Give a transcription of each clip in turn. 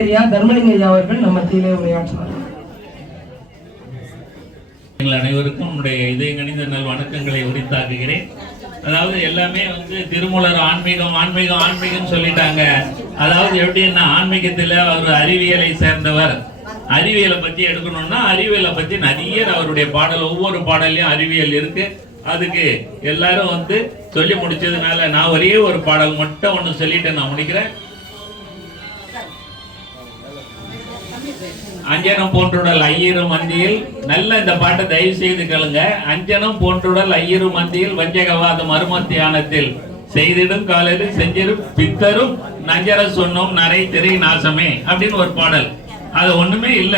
தர்மலிங்க ஐயா அவர்கள் நம்ம மத்தியிலே உரையாற்றுவார். அனைவருக்கும் நம்முடைய இதய கணித நல் வணக்கங்களை உரித்தாக்குகிறேன். அதாவது எல்லாமே திருமூலர் ஆன்மீகம் ஆன்மீகம் ஆன்மீகம் சொல்லிட்டாங்க. அதாவது எப்படின்னா ஆன்மீகத்துல அவர் அறிவியலை சேர்ந்தவர். அறிவியலை பத்தி எடுக்கணும்னா அறிவியலை பத்தி நிறைய அவருடைய பாடல், ஒவ்வொரு பாடலையும் அறிவியல் இருக்கு. அதுக்கு எல்லாரும் சொல்லி முடிச்சதுனால நான் ஒரே ஒரு பாடல் மட்டும் ஒண்ணு சொல்லிட்டு நான் முடிக்கிறேன். அஞ்சனம் போன்றுடல் ஐயரும் மந்தியில், நல்ல இந்த பாட்டை தயவு செய்து கேளுங்க. அஞ்சனம் போன்றுடல் ஐயரும் மந்தியில் வஞ்சகவாதம் அருமத்தியானத்தில் செய்திடும் காலையில் செஞ்சிடும் பித்தரும் நஞ்சர சொன்னோம் நரை திரை நாசமே அப்படின்னு ஒரு பாடல். அது ஒண்ணுமே இல்ல.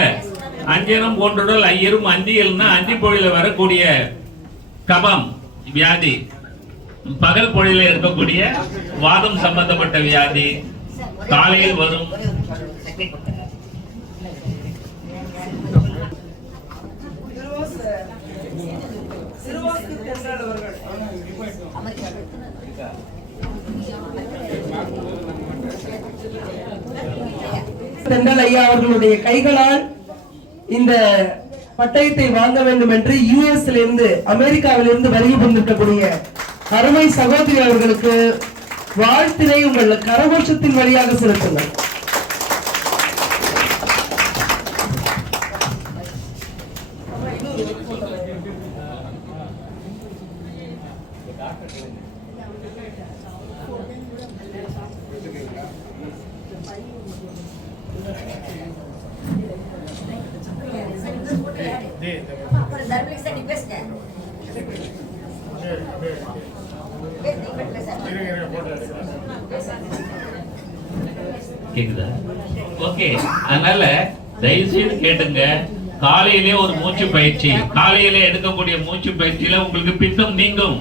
அஞ்சனம் போன்றுடல் ஐயரும் அந்தியல்னா அந்தி பொழில வரக்கூடிய கபம் வியாதி, பகல் பொழில இருக்கக்கூடிய வாதம் சம்பந்தப்பட்ட வியாதி காலையில் வரும். தென்றல் ஐயா அவர்களுடைய கைகளால் இந்த பட்டயத்தை வாங்க வேண்டும் என்று யுஎஸ்ல இருந்து அமெரிக்காவிலிருந்து வருகை புரிந்திருக்கக்கூடிய அருமை சகோதரி அவர்களுக்கு வாழ்த்தினை உங்கள் கரகோஷத்தின் வழியாக செலுத்துங்கள். ஓகே, அதனால தயவு செய்து கேட்டுங்க. காலையிலே ஒரு மூச்சு பயிற்சி, காலையிலே எடுக்கக்கூடிய மூச்சு பயிற்சியில உங்களுக்கு பித்தம் நீங்கும்.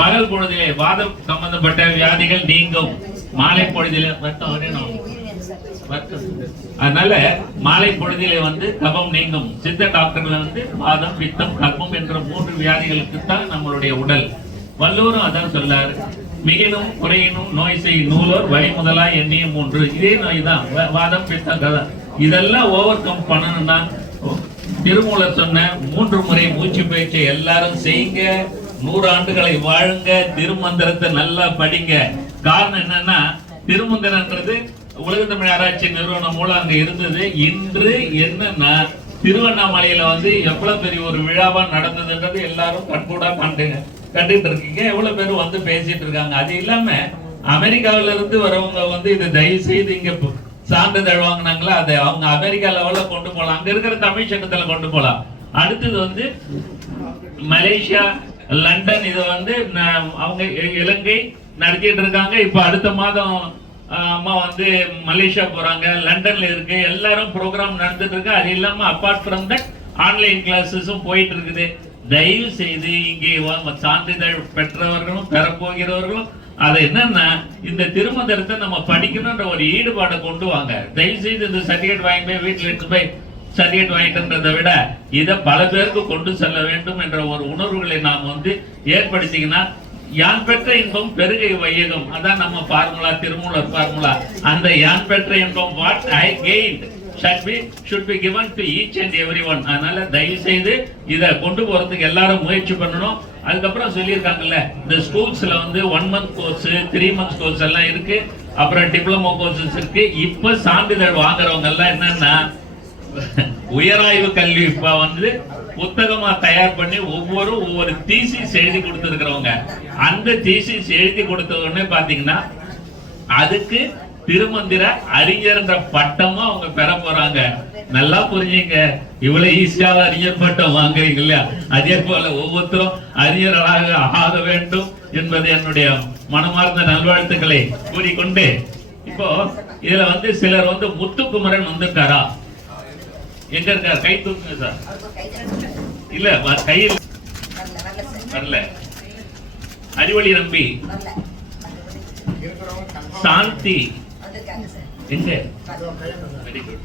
பகல் பொழுதிலே வாதம் சம்பந்தப்பட்ட வியாதிகள் நீங்கும். மாலை பொழுதிலே அதனால மாலை பொழுதிலே கபம் நீங்கும். சித்த டாக்டர்ல வாதம் பித்தம் கபம் என்ற 3 வியாதிகளுக்கு தான் நம்மளுடைய உடல். வல்லூரும் அதான் சொல்லாரு, மிகினும் குறையினும் நோய் செய் நூலோர் வழி முதலா எண்ணிய 3. இதே நோய் தான் வாதம் பித்தம் கதம். இதெல்லாம் ஓவர் கம் பண்ணணும்னா திருமூலர் சொன்ன 3 முறை மூச்சு பயிற்சி எல்லாரும் செய்யுங்க. 100 ஆண்டுகளை வாழுங்க. திருமந்திரத்தை நல்லா படிங்க. காரணம் என்னன்னா திருமந்திரன்றது உலக தமிழ் ஆராய்ச்சி நிறுவனம் மூலம் அங்க இருந்தது. இன்று என்னன்னா திருவண்ணாமலையில எவ்வளவு பெரிய ஒரு விழாவா நடந்ததுன்றது எல்லாரும் கண்கூடா கண்டுட்டு இருக்கீங்க. எவ்வளவு பேர் பேசிட்டு இருக்காங்க. அது இல்லாம அமெரிக்காவில இருந்து வரவங்க இதை தயவு செய்து இங்க சான்றிதழ் வாங்கினாங்களா, அதை அவங்க அமெரிக்கா லெவல்ல கொண்டு போலாம். அங்க இருக்கிற தமிழ் சங்கத்துல கொண்டு போலாம். அடுத்தது மலேசியா, லண்டன், இதை அவங்க இலங்கை நடத்திட்டு இருக்காங்க. இப்ப அடுத்த மாதம் அம்மா மலேசியா போறாங்க, லண்டன்ல இருக்கு. எல்லாரும் ப்ரோக்ராம் நடந்துட்டு இருக்கு. அது இல்லாம அப்பார்ட் ஃப்ரம் தட் ஆன்லைன் கிளாஸஸும் போயிட்டு இருக்குது. தயவு செய்து இங்கே சான்றிதழ் பெற்றவர்களும் பெறப்போகிறவர்களும் அதை என்னன்னா இந்த திருமந்திரத்தை நம்ம படிக்கணும்ன்ற ஒரு ஈடுபாடை கொண்டு வாங்க. தயவு செய்து இந்த சர்டிபிகேட் வாங்கி போய் வீட்டுல எடுத்து போய் சர்டிபிகேட் வாங்கிட்டுன்றதை விட இதை பல பேருக்கு கொண்டு செல்ல வேண்டும் என்ற ஒரு உணர்வுகளை நாம் ஏற்படுத்திங்கன்னா யான் பெற்ற இன்பம் பெருகை வையகம். அதான் நம்ம ஃபார்முலா, திருமூலர் ஃபார்முலா. அந்த யான் பெற்ற இன்பம் what I gained should be given to each and everyone. அதனால தயவு செய்து இதை கொண்டு போறதுக்கு எல்லாரும் முயற்சி பண்ணணும். அதுக்கப்புறம் சொல்லியிருக்காங்கல்ல, இந்த ஸ்கூல்ஸ்ல 1 month கோர்ஸ், 3 months கோர்ஸ் எல்லாம் இருக்கு. அப்புறம் டிப்ளமோ கோர்சஸ் இருக்கு. இப்ப சான்றிதழ் வாங்குறவங்க எல்லாம் என்னன்னா உயராய்வு கல்வி இப்ப புத்தகமா தயார் பண்ணி ஒவ்வொரு தீசிஸ் எழுதி கொடுத்திருக்கிறவங்க. அந்த தீசிஸ் எழுதி கொடுத்த உடனே பாத்தீங்கன்னா அதுக்கு திருமந்திர அறிஞர்ன்ற பட்டமும் அவங்க பெற போறாங்க. நல்லா புரிஞ்சுங்க. இவ்வளவு ஈஸியாக அறிஞர் பட்டம் வாங்குறீங்க இல்லையா, அதே போல ஒவ்வொருத்தரும் அறிஞர்களாக ஆக வேண்டும் என்பது என்னுடைய மனமார்ந்த நல்வாழ்த்துக்களை கூறிக்கொண்டு, இப்போ இதுல சிலர் முத்துக்குமரன் வந்திருக்காரா? எங்க இருக்கார்? கை தூக்குங்க சார். இல்ல கையில் வரல. அறிவழி நம்பி, சாந்தி எங்க? Very good.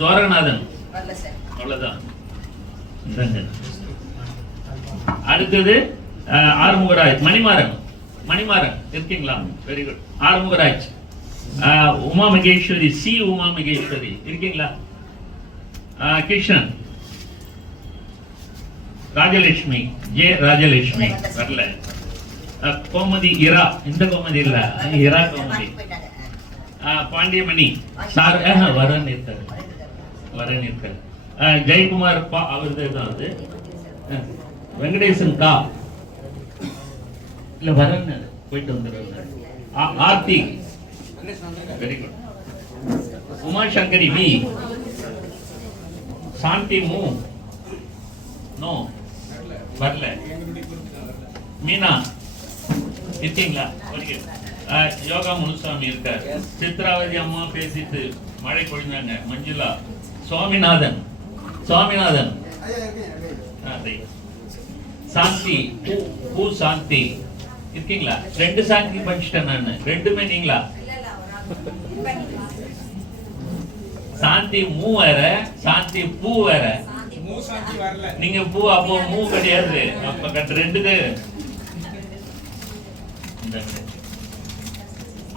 துவாரகநாதன் அவ்வளவுதான். அடுத்தது ஆறுமுகராஜ், மணிமாறன் இருக்கீங்களா? Very good. Arumugaraj, Uma Maheswari, C Uma Maheswari இருக்கீங்களா? கிருஷ்ணன், ராஜலட்சுமி, ஜே ராஜலட்சுமி வரல. கோமதி இரா, இந்த கோமதி இல்ல, இரா கோமதி. பாண்டியமணி சார் வரன் இருக்காரு. ஜெயக்குமார் அவருது தான் அது. வெங்கடேசன் கா இல்ல வரன் போயிட்டு வந்துடுறாரு. Aarthi, very good. Uma Shankari V, Shanthi மு நோ வரல. மீனா இருக்கீங்களா? யோகா முனுசாமி இருக்கார். சித்ராவதி அம்மா பேசிட்டு மழை பொழிஞ்சாங்க. மஞ்சுளா, சுவாமிநாதன் சாந்தி, பூ சாந்தி இருக்கீங்களா? 2 சாந்தி படிச்சிட்டேன் நான். 2மே நீங்களா? சாந்தி மூ வேற, சாந்தி பூ வேற. நீங்க பூ, அப்போ மூ கிடையாது. அப்ப 2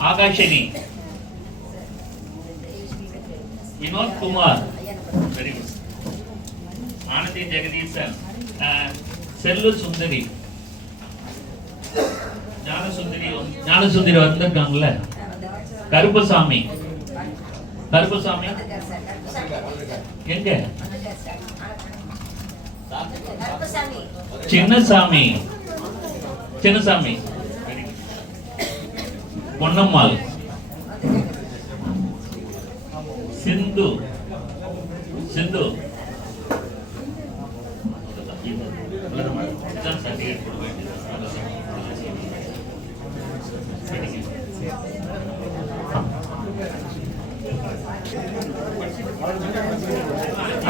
ஆகாஷினி, வினோத் குமார், வெரி குட். ஆனந்தி ஜெகதீசன், செல்வ சுந்தரி, ஞானசுந்தரி வந்திருக்காங்கல்ல. கருப்பசாமி எங்க? சின்னசாமி, பொன்னம்மாள், சிந்து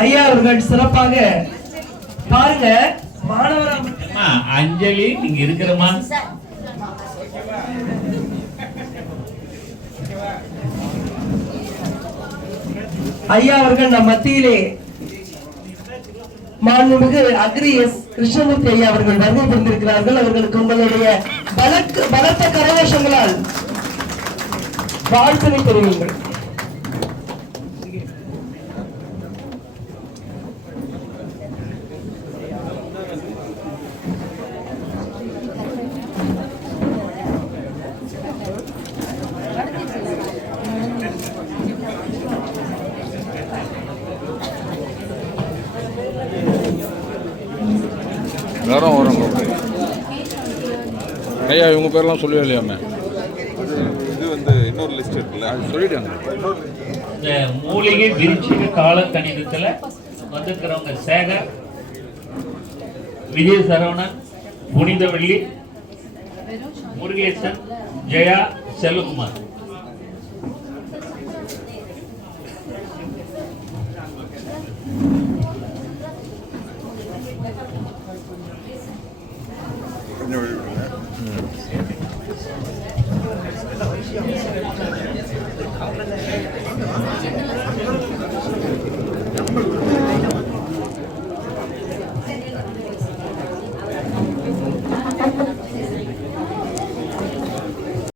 ஐயா அவர்கள் சிறப்பாக பாருங்க. மாணவரா அஞ்சலி நீங்க இருக்கிறமா? ஐயா அவர்கள் நம் மத்தியிலே மாண்புமிகு அக்ரி எஸ் கிருஷ்ணமூர்த்தி ஐயா அவர்கள் வருகை புரிந்திருக்கிறார்கள். அவர்களுக்கு உங்களுடைய பலத்த கரகோஷங்களால் வாழ்த்தினை தெரிவிங்கள். எல்லாரும் வரும் ஐயா. இவங்க பேரெல்லாம் சொல்லவே இல்லையாமே. இது வந்து இன்னொரு லிஸ்ட் இருக்குல்ல, அது சொல்லிட்டாங்க. இந்த மூலிகை விருட்சிக கால கணிதத்துல வந்திருக்கிறவங்க சேகர், விஜய சரவணன், புனிதவள்ளி, முருகேசன், ஜெயா, செல்வகுமார். கொஞ்சம் வழி விடுங்க.